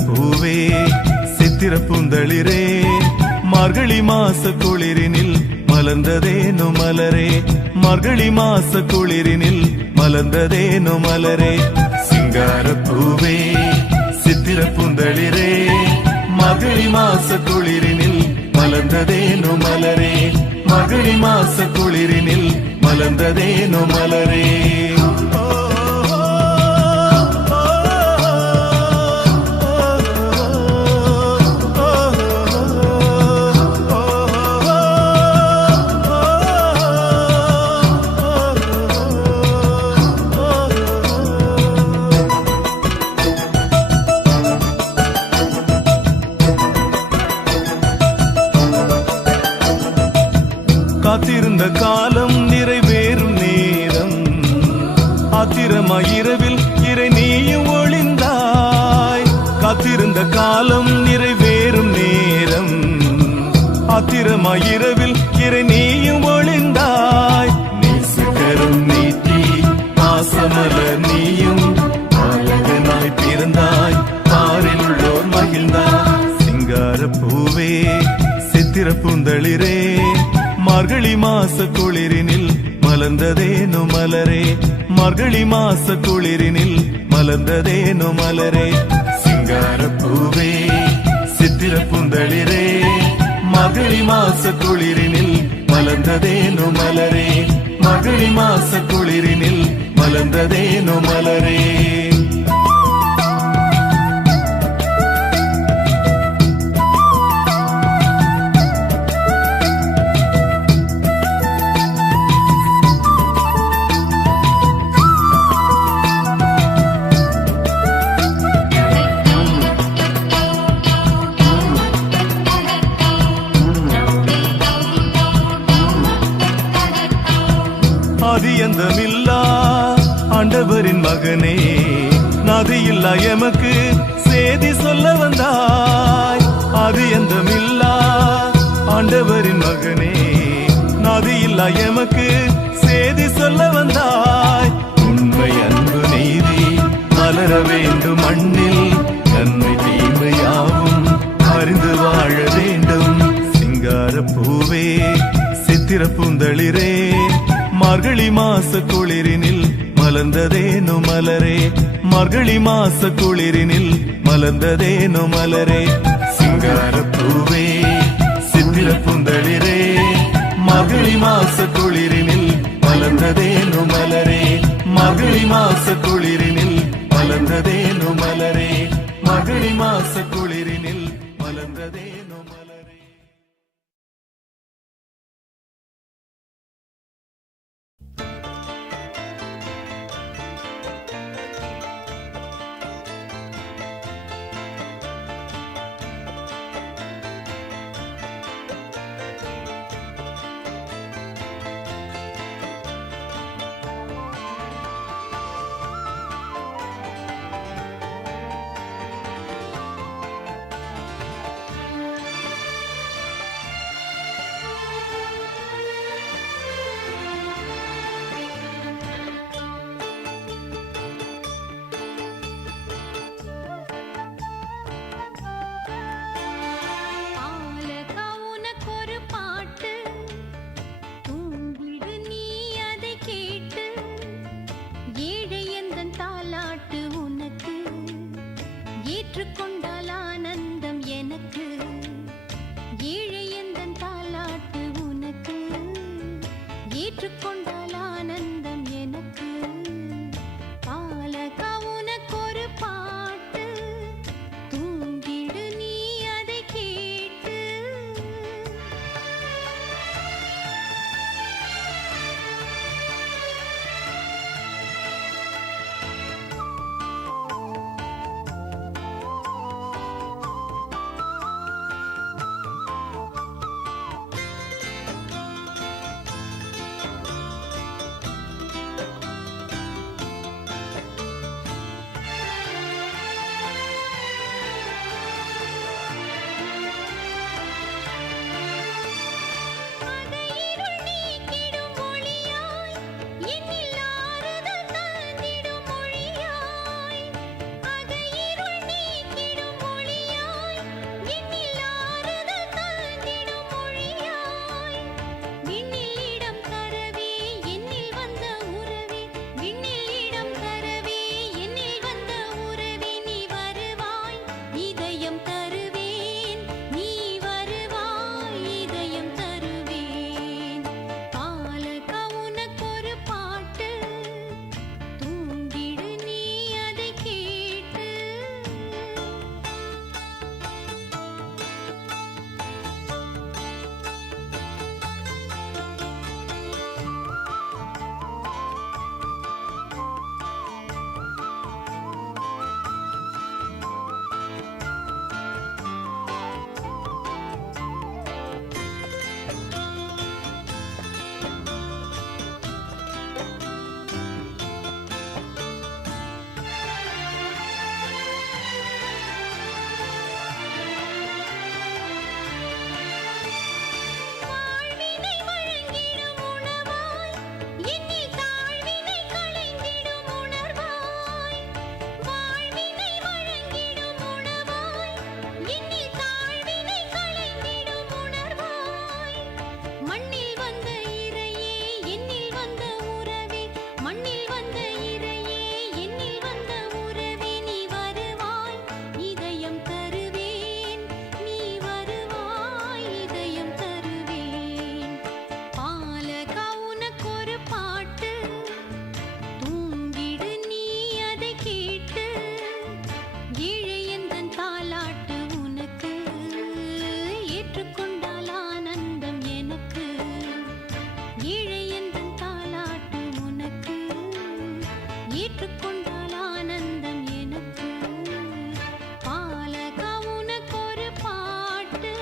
பூவே சித்திர பூந்தளிரே மார்கழி மாச குளிரினில் மலர்ந்ததேனோ மலரே மார்கழி மாச குளிரினில் மலர்ந்ததேனோ மலரே சிங்கார பூவே சித்திர பூந்தளிரே மார்கழி மாச குளிரினில் மலர்ந்ததேனோ மலரே மார்கழி மாச குளிரினில் மலர்ந்ததேனோ மலரே காத்திருந்த காலம் நிறைவேறும் நேரம் ஆத்திரமாயிரவில் இறை நீயும் ஒளிந்தாய் காத்திருந்த காலம் நிறைவேறும் நேரம் ஆத்திரமாயிரவில் இறை நீயும் ஒளிந்தாய் நேசகரம் நீட்டி பாசமலர் நீயும் பாலகனாய் பிறந்தாய் பாரில் உள்ளோர் மகிழ்ந்தாய் சிங்கார பூவே சித்திர பூந்தளிரே மார்கழி மாச குளிரினில் மலர்ந்ததேனோ மலரே மார்கழி மாச குளிரினில் மலர்ந்ததேனோ மலரே சிங்கார பூவே சித்திர பூந்தளிரே மார்கழி மாச குளிரினில் மலர்ந்ததேனோ மலரே மார்கழி மாச குளிரினில் மலர்ந்ததேனோ மலரே ஆதியந்தமில்லா ஆண்டவரின் மகனே நதியில்லா எமக்கு சேதி சொல்ல வந்தாய் ஆதியந்தமில்லா ஆண்டவரின் மகனே நதியில்லா எமக்கு சேதி சொல்ல வந்தாய் உண்மை அன்பு நீதி மலர வேண்டும் மண்ணில் நன்மை தீமையாவும் அறிந்து வாழ வேண்டும் சிங்கார பூவே சித்திர பூந்தளிரே மார்கழி மாச குளிரினில் மலர்ந்ததேனோ மலரே மார்கழி மாச குளிரினில் மலர்ந்ததேனோ மலரே சிங்கார பூவே சித்திர பூந்தளிரே மார்கழி மாச குளிரினில் மலர்ந்ததேனோ மலரே மார்கழி மாச குளிரினில் மலர்ந்ததேனோ மலரே மார்கழி மாச குளிரினில் மலர்ந்ததேனோ மலரே ஏற்றுக்கொண்டால் ஆனந்தம் எனக்கு. பாலகா உனக்கொரு பாட்டு,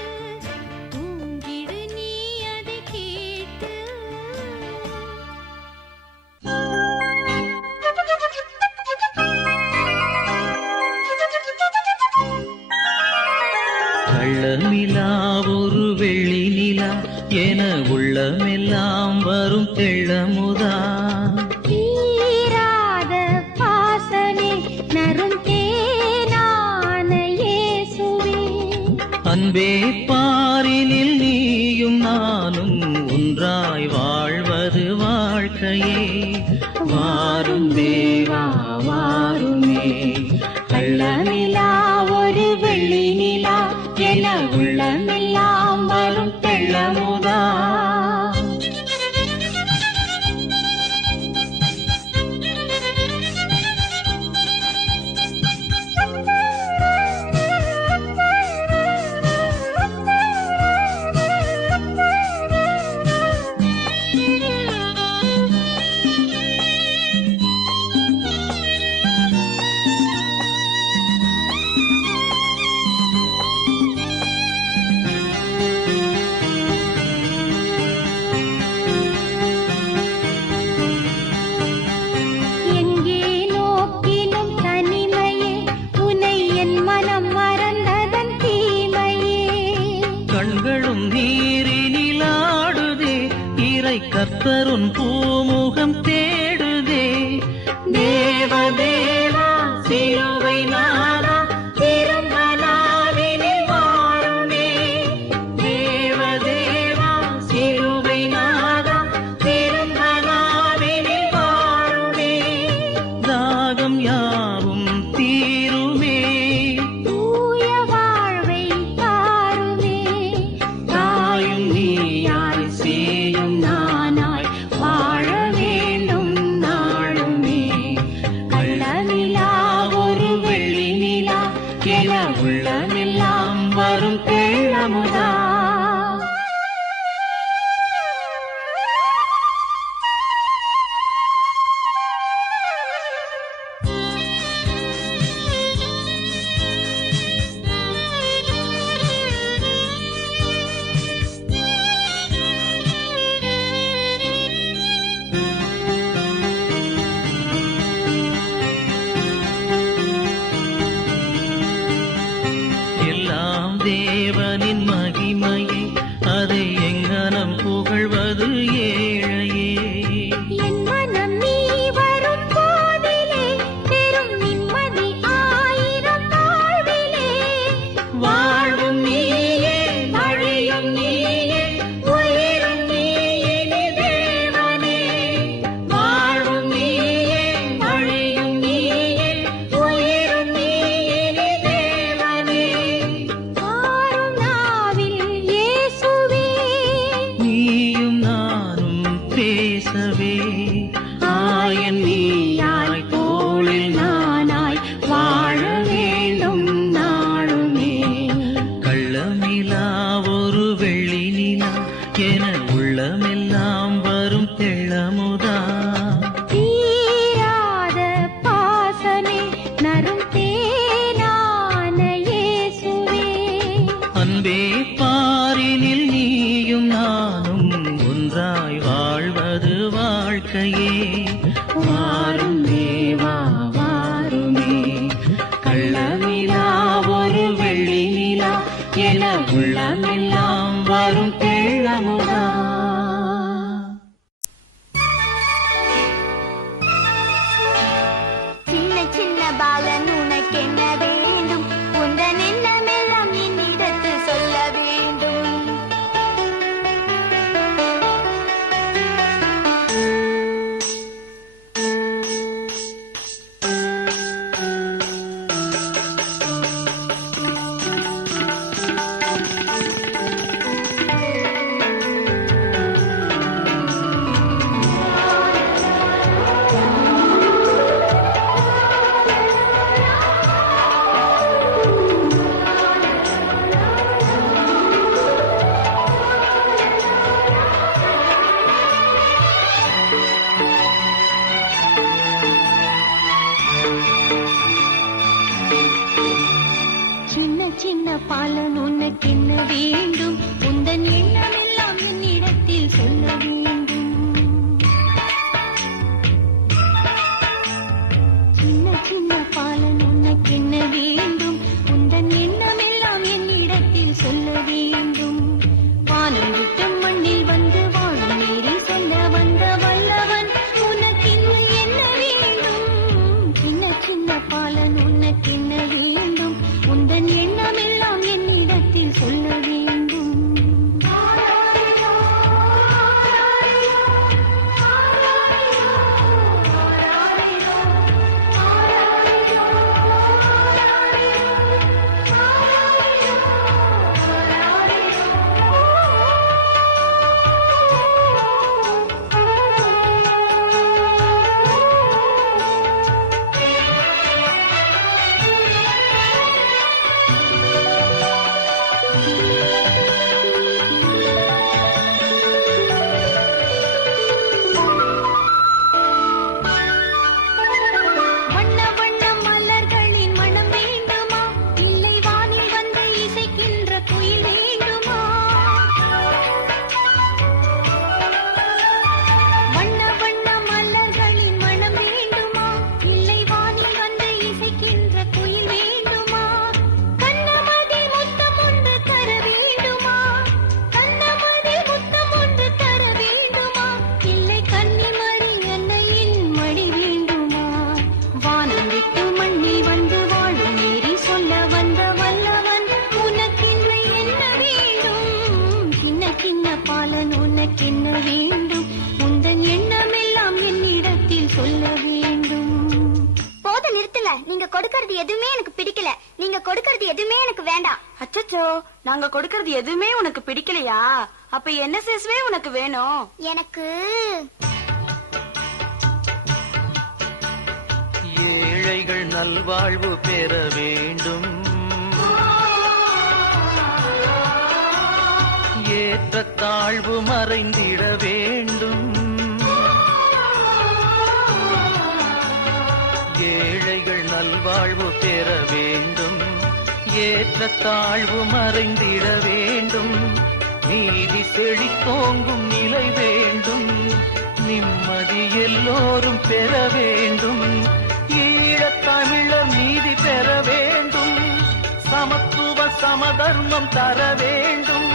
தூங்கிடு நீ அதை கேட்டு. கள்ளமிலா ஒரு வெள்ளி நிலா என உள்ளமெல்லாம் வரும் தெள்ளமுதா. தீராத பாசனே நரும் தேனான இயேசுவே. அன்பே பாரினில் நீயும் நானும் ஒன்றாய் வாழ்வது வாழ்க்கையே. வாரும் தேவா வாருமே. கள்ளமிலா ஒரு வெள்ளி நிலா என உள்ளமெல்லாம் வரும் தெள்ளமுதா. கர்த்தருன் பூமுகம் தேடுதே. தேவதேவா சிலுவை நாதா திரும்ப நாளினில் வாருமே. தேவதேவா சிலுவை நாதா திரும்ப நாளினில் வாருமே. தாகம் யாவும் தீருமே. தூய வாழ்வை தாருமே. தாயும் நீயாய் சேயும் நானாய் வாழ வேண்டும் நாளுமே. கள்ளமிலா ஒரு வெள்ளி நிலா என உள்ளமெல்லாம் வரும் தெள்ளமுதா. எல்லாம் தேவனின் மகிமையை அதை எங்கனம் புகழ்வது ஏழையே. என் மனம் நீ வரும் போதிலே பெரும் நிம்மதி ஆயிரம் வாழ்விலே. வாழ்வும் நீயே வழியும் நீயே உயிரும் நீயே நீ தேவனே. வாழ்வும் நீயே வழியும் நீயே உயிரும் நீயே நீ தேவனே. ஆரும் நாவில் இயேசுவே. நீயும் நானும் பேசவே. ஆயன் நீயாய் தோளில் நானாய் வாழ வேண்டும் நாளுமே. கள்ளமிலா ஒரு வெள்ளி நிலா என உள்ளமெல்லாம் வரும் தெள்ளமுதா. தீராத பாசனே நரும் தேனான இயேசுவே. அன்பே பாரினில் நீயும் நானும் ஒன்றாய் வாழ்வது வாழ்க்கையே. வாரும் தேவா வாருமே. கள்ளமிலா ஒரு வெள்ளி நிலா என உள்ளமெல்லாம் வரும் தெள்ளமுதா. சின்ன சின்ன பாலன் உனக்கென்ன வேண்டும்? உந்தன் எண்ணமெல்லாம் என்னிடத்தில் சொல்ல வேண்டும். பாலன் உனக்கு என்ன வேண்டும் உந்தன் எண்ணமெல்லாம் என்னிடத்தில் சொல்ல வேண்டும் சின்ன சின்ன பாலன் உனக்கு என்ன வேண்டும் உந்தன் எண்ணமெல்லாம் என்னிடத்தில் சொல்ல வேண்டும் வானம் விட்டு மண்ணில் வந்து வாழும் நேரி சொல்ல வந்த வல்லவன் உனக்கு இன்னும் என்ன வேண்டும் சின்ன சின்ன பாலன் உனக்கு என்ன வேண்டும் உந்தன் எண்ணமெல்லாம் என்னிடத்தில் சொல்ல வேண்டும் வண்ண வண்ண மலர்களின் மனம் வேண்டுமா இல்லை வானில் வந்து இசைக்கின்ற குயில் வேண்டுமா வண்ண வண்ண மலர்களின் மனம் வேண்டுமா இல்லை வானில் வந்து இசைக்கின்ற குயில் வேண்டுமா கண்ணமதி முத்தம் ஒன்று தர வேண்டுமா கண்ணமதி முத்தம் ஒன்று தர வேண்டுமா இல்லை கன்னிமரி அன்னையின் மடி வேண்டுமா வானம் விட்டு மண்ணில் வந்து வாழும் நேரி சொல்ல வந்த வல்லவன் உனக்கென்ன என்ன வேண்டும் சின்ன சின்ன பாலன் உனக்கென்ன வேண்டும் உந்தன் எண்ணமெல்லாம் என்னிடத்தில் சொல்ல வேண்டும் போத நிறுத்துங்க. நீங்க கொடுக்கறது எதுவுமே எனக்கு பிடிக்கல. நீங்க கொடுக்கறது எதுவுமே எனக்கு வேண்டாம். அச்சச்சோ, நாங்க கொடுக்கறது எதுவுமே உனக்கு பிடிக்கலையா? அப்ப என்ன சேசுவே உனக்கு வேணும்? எனக்கு ஏழைகள் நல்வாழ்வு பெற வேண்டும் ஏற்ற தாழ்வு மறைந்திட வேண்டும் ஏழைகள் நல்வாழ்வு பெற வேண்டும் ஏற்ற தாழ்வு மறைந்திட வேண்டும் நீதி செழித்தோங்கும் நிலை வேண்டும் நிம்மதி எல்லோரும் பெற வேண்டும் ஈழத்தமிழர் நீதி பெற வேண்டும் சமத்துவ சமதர்மம் தர வேண்டும்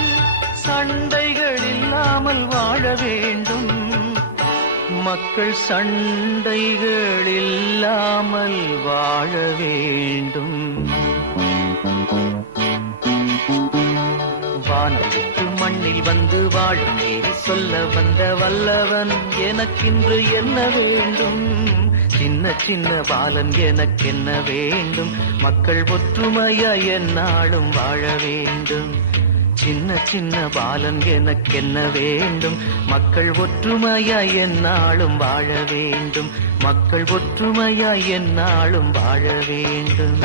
சண்டைகள் இல்லாமல் வாழ வேண்டும் மக்கள் சண்டைகள் இல்லாமல் வாழ வேண்டும் வானம் விட்டு மண்ணில் வந்து வாழும் நீதி சொல்ல வந்த வல்லவன் எனக்கின்று என்ன வேண்டும் சின்ன சின்ன பாலன் எனக்கென்ன வேண்டும் மக்கள் ஒற்றுமையா எந்நாளும் வாழ வேண்டும் சின்ன சின்ன பாலன் எனக்கென்ன வேண்டும் மக்கள் ஒற்றுமையா எந்நாளும் வாழ வேண்டும் மக்கள் ஒற்றுமையா எந்நாளும் வாழ வேண்டும்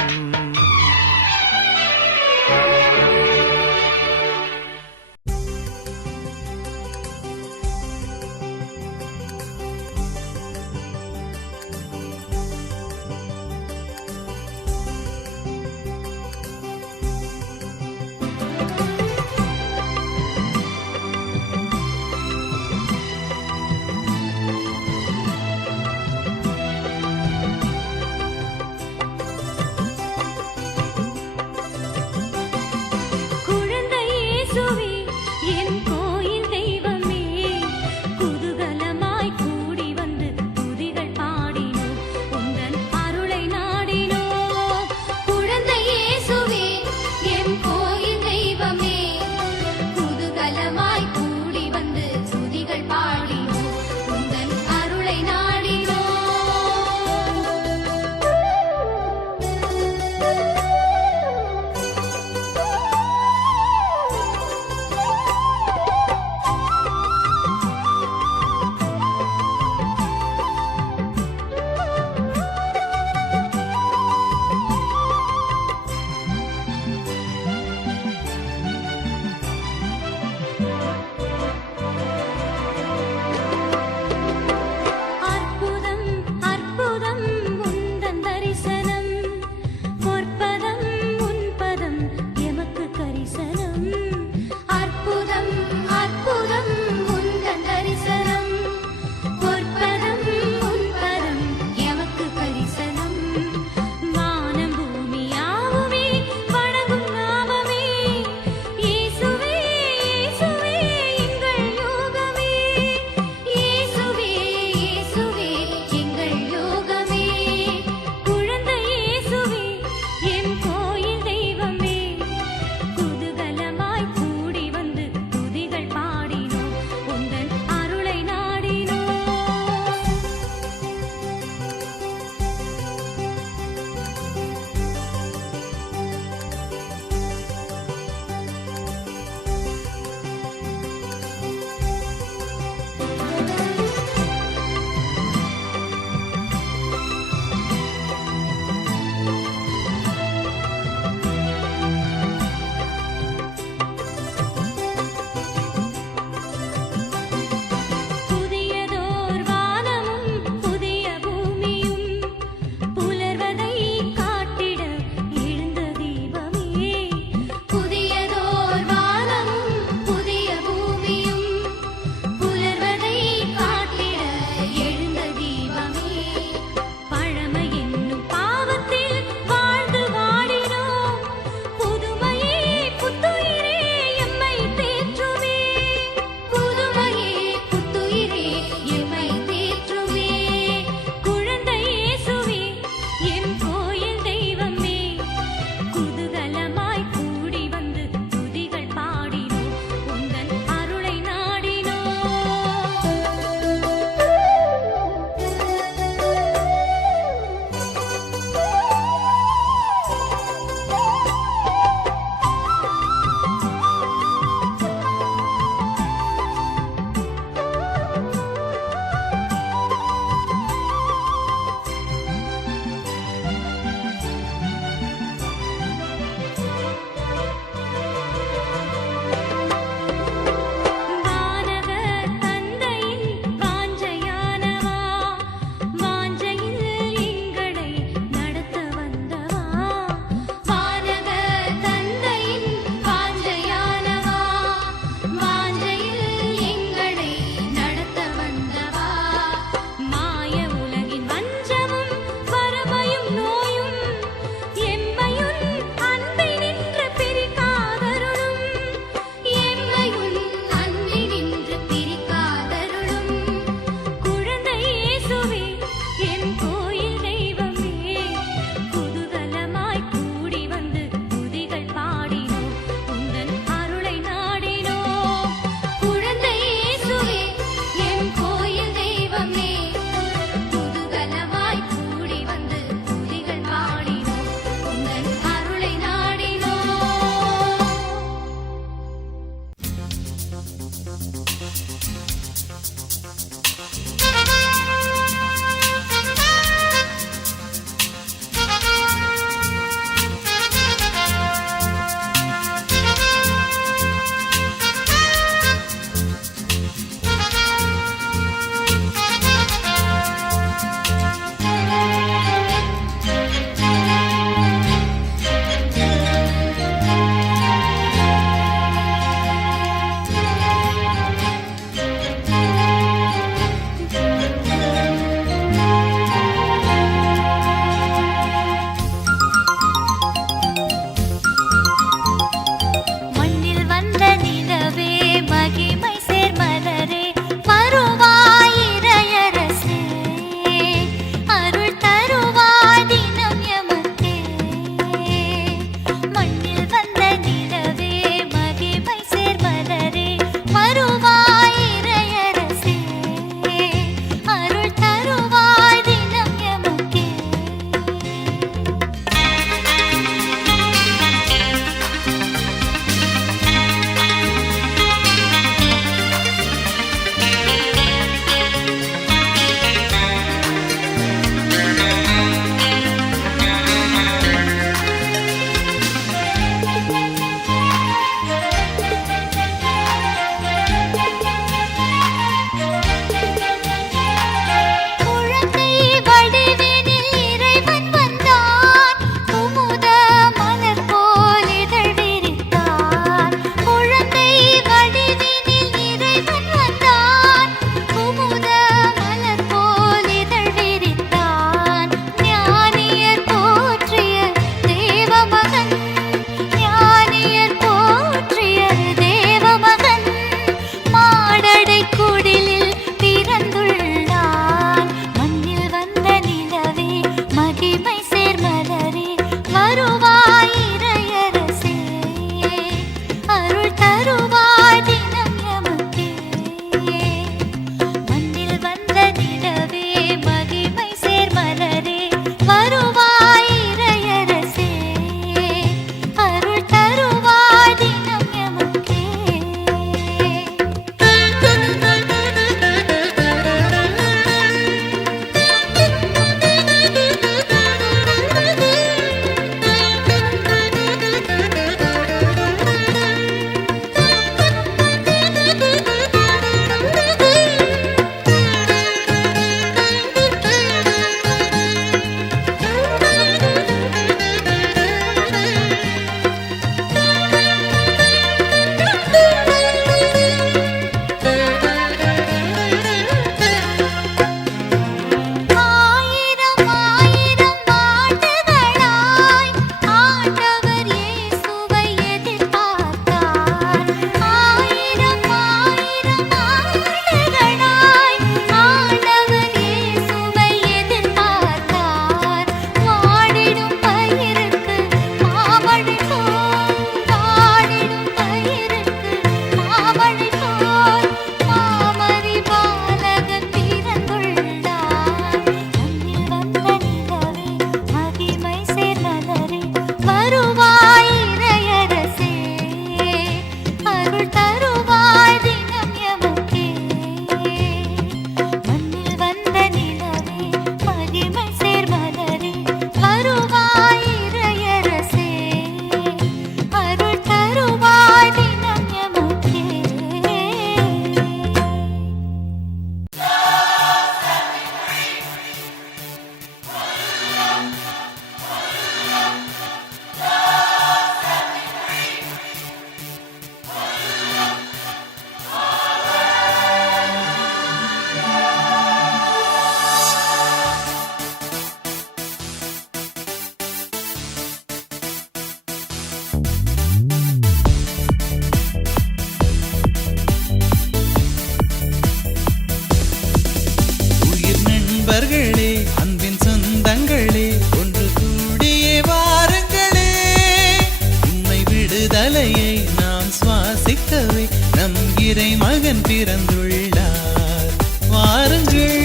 மகன் பிறந்துள்ளார். வாருங்கள்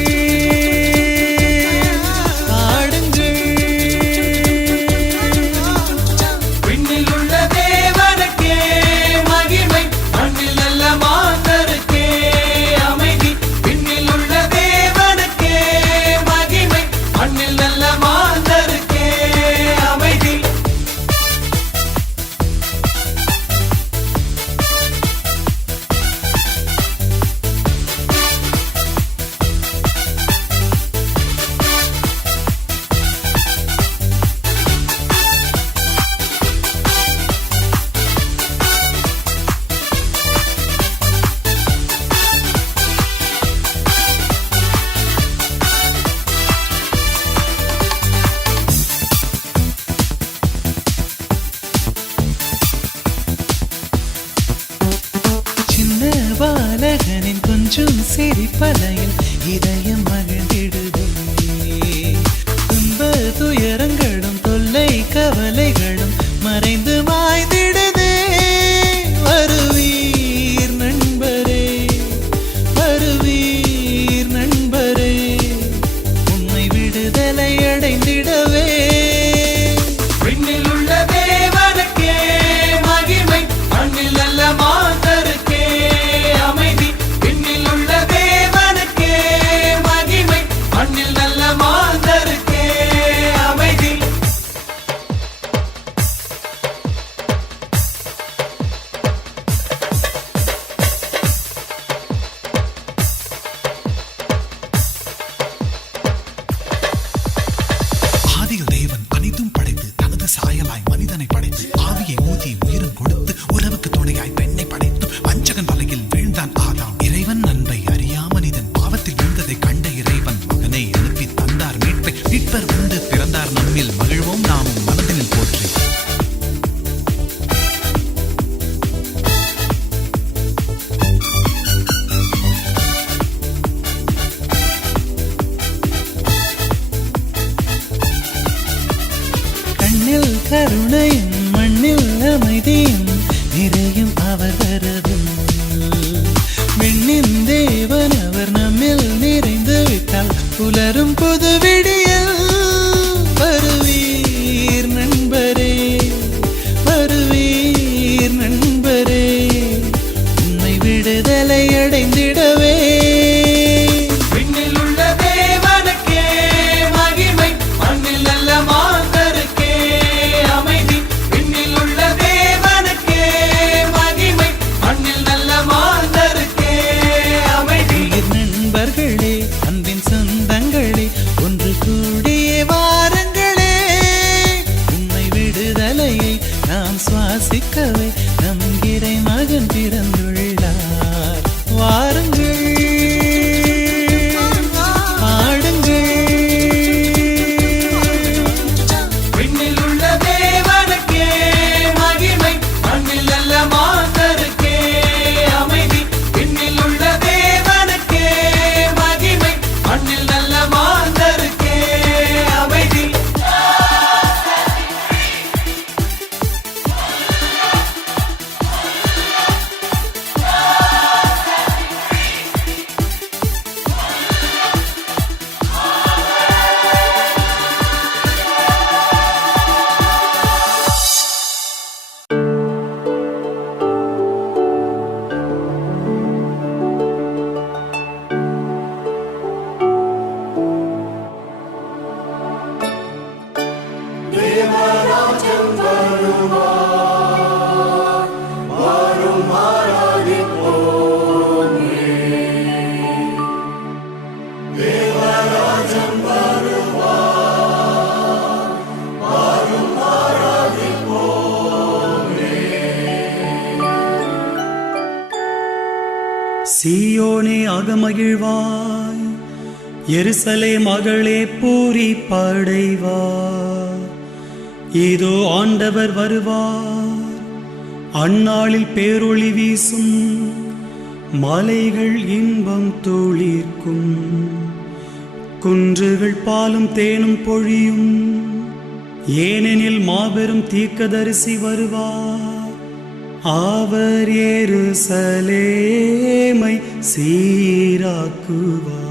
பாடுங்கள். விண்ணில் உள்ள தேவனுக்கே மகிமை, மண்ணில் நல்ல மாந்தருக்கே அமைதி. விண்ணில் உள்ள தேவனுக்கே மகிமை, மண்ணில் நல்ல மாந்தருக்கே அமைதி. சின்ன பாலகனின் கொஞ்சம் சிரிப்பலையில் இதயம் மகிழ்ந்திடுதே. துன்ப துயரங்களும் தொல்லை கவலைகளும் மறைந்து மாய்ந்திடுதே. வருவீர் நண்பரே, வருவீர் நண்பரே, உண்மை விடுதலை அடைந்திடவே. விண்ணில் உள்ள தேவனுக்கே மகிமை, மண்ணில் நல்ல மாந்தருக்கே அமைதி. விண்ணில் உள்ள தேவனுக்கே மகிமை, மண்ணில் நல்ல மாந்தருக்கே அமைதி. ஆதியில் தேவன் அனைத்தும் படைத்து தனது சாயலாய் மனிதனை படைத்து ஆவியை ஊதி உயிரும் கொடுத்து உறவுக்கு துணையாய் பெண்ணை படைத்து வஞ்சகன் வலையில் வீழ்ந்தான் ஆதாம். இறைவன் அன்பை அறியா மனிதன் பாவத்தில் வீழ்ந்ததை கண்ட இறைவன் மகனை அனுப்பி தந்தார் மீட்பை. மீட்பர் உண்டு பிறந்தார் நம்மில், மகிழ்வோம் நாமும் மனதினில் போற்றி. கண்ணில் கருணையும் மண்ணில் அமைதியும் நிறையும் அவர் வரதும். விண்ணின் தேவன் அவர் நம்மில் நிறைந்து விட்டால் புலரும் புது விடியல். வருவீர் நண்பரே, வருவீர் நண்பரே, உண்மை விடுதலை அடைந்திடவே. விண்ணில் உள்ள தேவனுக்கே மகிமை, மண்ணில் நல்ல மாந்தருக்கே அமைதி. விண்ணில் உள்ள தேவனுக்கே மகிமை, மண்ணில் நல்ல மாந்தருக்கே அமைதி. நண்பர்களே, அன்பின் சொந்தங்களே, ஒன்று கூடிய வாருங்களே. உண்மை விடுதலையை நாம் சுவாசிக்கவே நம் இறை மகன் பிறந்துள்ளார். வாருங்கள் பாடுங்கள். விண்ணில் உள்ள தேவனுக்கே மகிமை, மண்ணில் நல்ல மாந்தருக்கே அமைதி. விண்ணில் உள்ள தேவனுக்கே மகிமை, மண்ணில் நல்ல மாந்தருக்கே அமைதி. சீயோனே அகமகிழ்வாய், எருசலே மகளே பூரி படைவார். இதோ ஆண்டவர் வருவார், அந்நாளில் பேரொளி வீசும், மலைகள் இன்பம் தோளிர்க்கும், குன்றுகள் பாலும் தேனும் பொழியும். ஏனெனில் மாபெரும் தீர்க்கதரிசி வருவார், அவர் எருசலேமை சீராக்குவார்.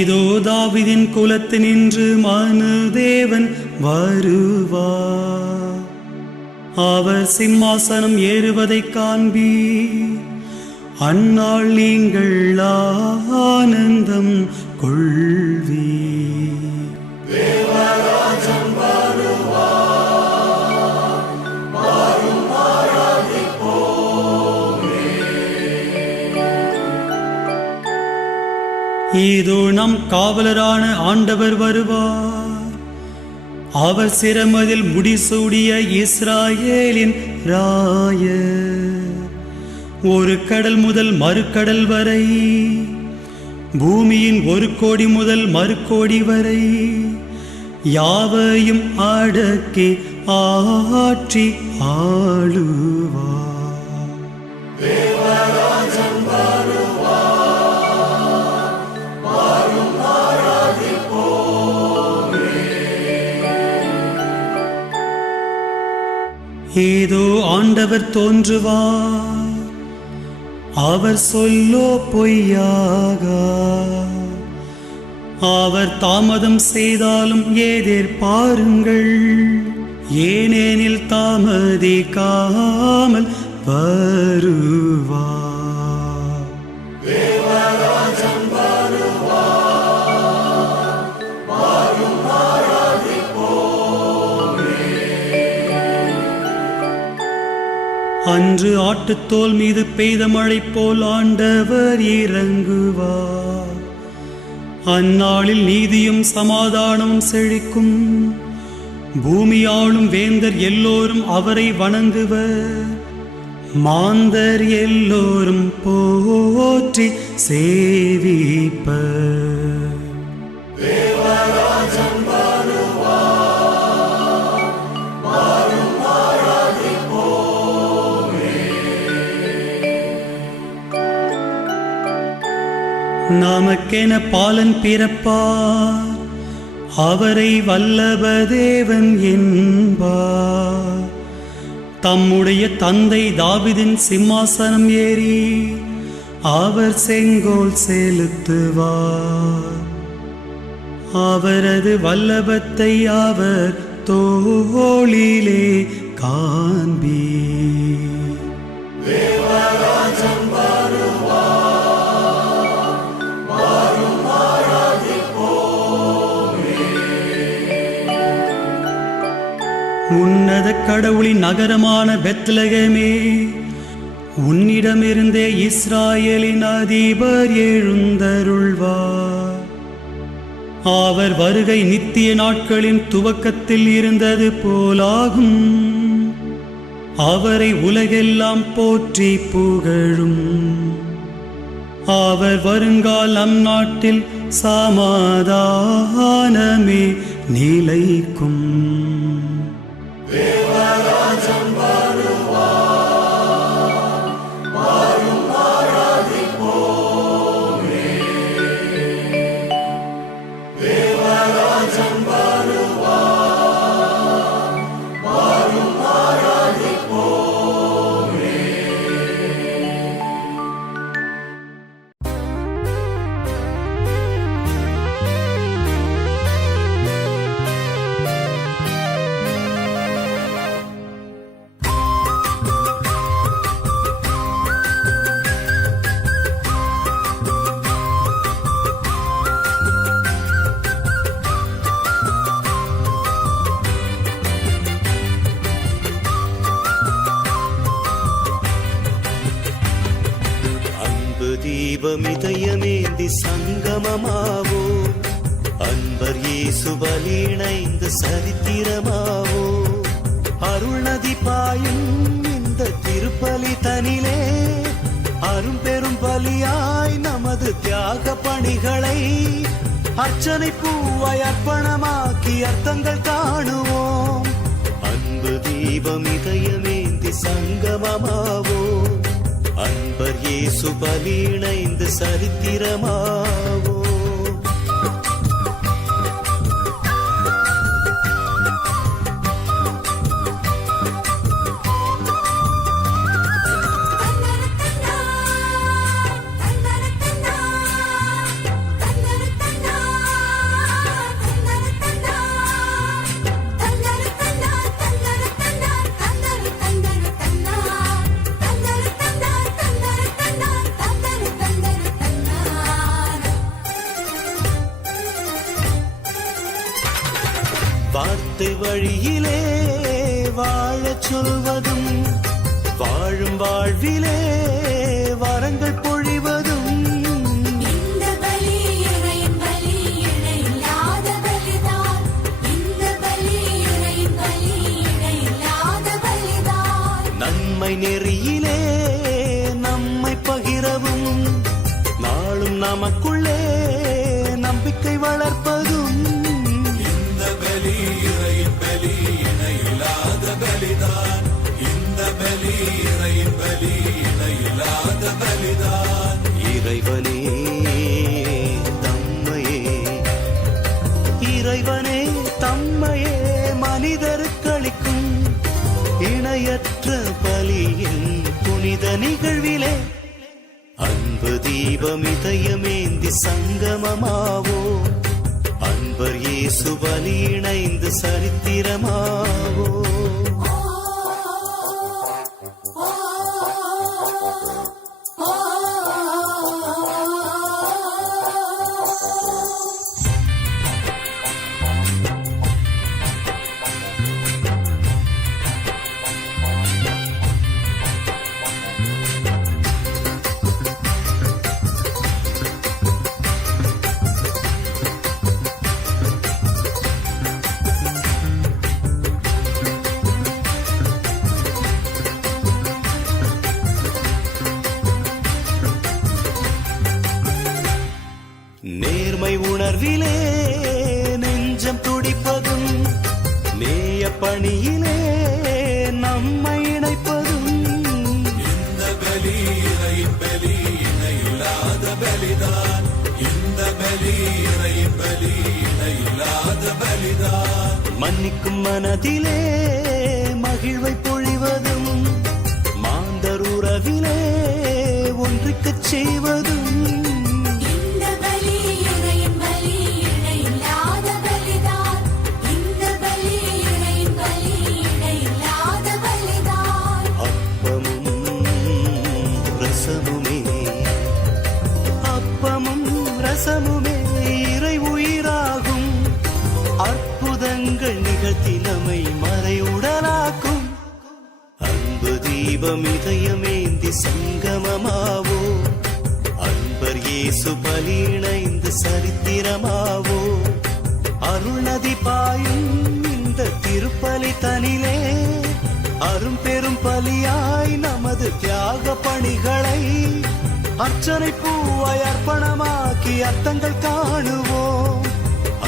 இதோ தாவீதின் குலத்தினின்று மனுதேவன் வருவார். அவர் சிம்மாசனம் ஏறுவதைக் காண்பீர். அந்நாள் நீங்கள் ஆனந்தம் கொள்வீர். இதோ நம் காவலரான ஆண்டவர் வருவார். அவர் சிரமதில் முடிசூடிய இஸ்ராயேலின் ராயர். ஒரு கடல் முதல் மறுகடல் வரை, பூமியின் ஒரு கோடி முதல் மறுகோடி வரை யாவையும் அடக்கி ஆற்றி ஆளுவார். ஏதோ ஆண்டவர் தோன்றுவார். அவர் சொல்லோ பொய்யாக. அவர் தாமதம் செய்தாலும் எதிர்பாருங்கள், ஏனெனில் தாமதிக்காமல் வருவார். அன்று ஆட்டுத்தோல் மீது பெய்த மழை போல் ஆண்டவர் இறங்குவார். அந்நாளில் நீதியும் சமாதானமும் செழிக்கும். பூமியாளும் வேந்தர் எல்லோரும் அவரை வணங்குவர். மாந்தர் எல்லோரும் போற்றி சேவிப்பர். நமக்கென பாலன் பிறப்பார். அவரை வல்லபதேவன் என்பார். தம்முடைய தந்தை தாவீதின் சிம்மாசனம் ஏறி அவர் செங்கோல் செலுத்துவார். அவரது வல்லபத்தை அவர் தோளிலே காண்பீர். உன்னத கடவுளின் நகரமான பெத்லகேமே, உன்னிடமிருந்தே இஸ்ராயேலின் அதிபர் எழுந்தருள்வார். அவர் வருகை நித்திய நாட்களின் துவக்கத்தில் இருந்தது போலாகும். அவரை உலகெல்லாம் போற்றி புகழும். அவர் வருங்காலம் நாட்டில் சமாதானமே நிலைக்கும். தீபமிதயமேந்தி சங்கமமாவோ, அன்பர் இயேசு பலியிணைந்து சரித்திரமாவோ. அருள் நதி பாயும் இந்த திருப்பலி தனிலே, அரும் பெரும் பலியாய் நமது தியாக பணிகளை அர்ச்சனை பூவாய் அர்ப்பணமாக்கி அர்த்தங்கள் காணுவோம். அன்பு தீபமிதயமேந்தி சங்கமமாவோ, அன்பர் இயேசு இயேசு பலி இணைந்து சரித்திரமாவோ. வார்த்தை வழியிலே வாழச் சொல்வதும் வாழும் வாழ்விலே வரங்கள் பொழிவதும் இந்த பலி இறையின் பலி இணையில்லாத பலிதான். இந்த பலி இறையின் பலி இணையில்லாத பலிதான். நன்மை நெறியிலே நம்மை பகிரவும் நாளும் நமக்குள்ளே நம்பிக்கை வளர்ப்பதும் இறைவனே தம்மையே இறைவனே தம்மையே மனிதருக்களிக்கும் இணையற்ற பலியின் புனித நிகழ்விலே அன்பு தீபம் இதயமேந்தி சங்கமமாவோ. அன்பர் இயேசு பலி இணைந்து சரித்திரமாவோ. நேர்மை உணர்விலே நெஞ்சம் துடிப்பதும் நேய பணியிலே நம்மை இணைப்பதும் இந்த பலி இறையின் பலி இணையில்லாத பலிதான். இந்த பலி இறையின் பலி இணையில்லாத பலிதான். மன்னிக்கும் மனதிலே மகிழ்வை பொழிவதும் மாந்தர் உறவிலே ஒன்றுக்கச் செய்வதும் அப்பமும் ரசமுமே இறை உயிராகும். அற்புதங்கள் நிகழ்த்தி நம்மை மறைவுடலாக்கும். அன்பு தீபம் இதயமேந்தி சங்கமமாவோ. அன்பர் இயேசு பலி இணைந்து சரித்திரமாவோ. அருள் நதி பாயும் இந்த திருப்பலி தனிலே அரும் பெரும் பலியாய் நமது தியாக பணிகளை அர்ச்சனை பூவாய் அர்ப்பணமாக்கி அர்த்தங்கள் காணுவோம்.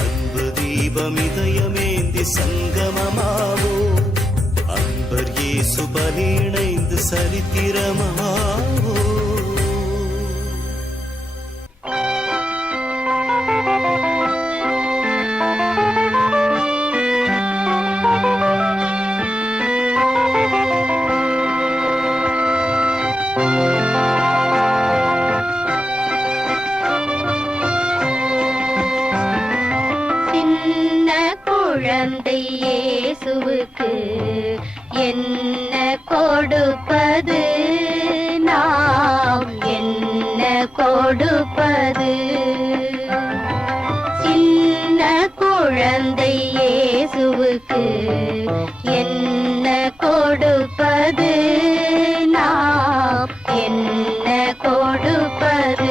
அன்பு தீபம் இதயமேந்தி சங்கமமாவோ. அன்பர் இயேசு பலி இணைந்து சரித்திரமாவோ. குழந்தை இயேசுவுக்கு என்ன கொடுப்பது? நாம் என்ன கொடுப்பது? சின்ன குழந்தை இயேசுவுக்கு என்ன கொடுப்பது? நாம் என்ன கொடுப்பது?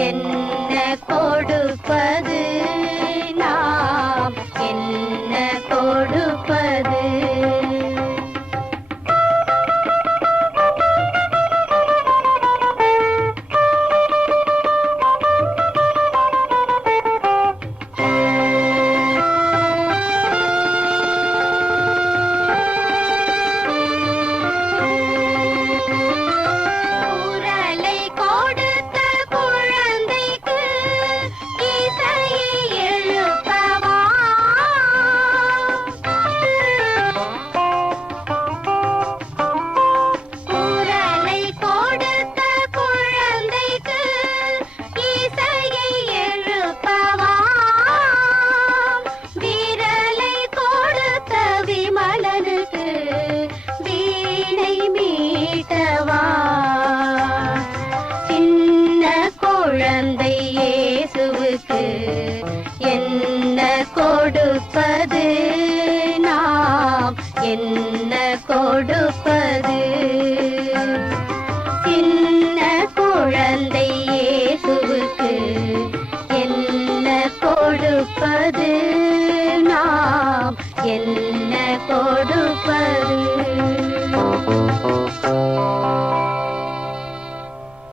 என்ன கொடுப்பது நாம் என்ன கொடுப்பது குரலை கொடுத்த குழந்தைக்கு இசையை எழுப்பவா குரலை கொடுத்த குழந்தைக்கு இசையை எழுப்பவா விரலை கொடுத்த விமலனுக்கு வீணை மீட்டவா சின்ன குழந்தை இயேசுவுக்கு என்ன கொடுப்பது நாம் என்ன கொடுப்பது சின்ன குழந்தை இயேசுவுக்கு என்ன கொடுப்பது நாம் என்ன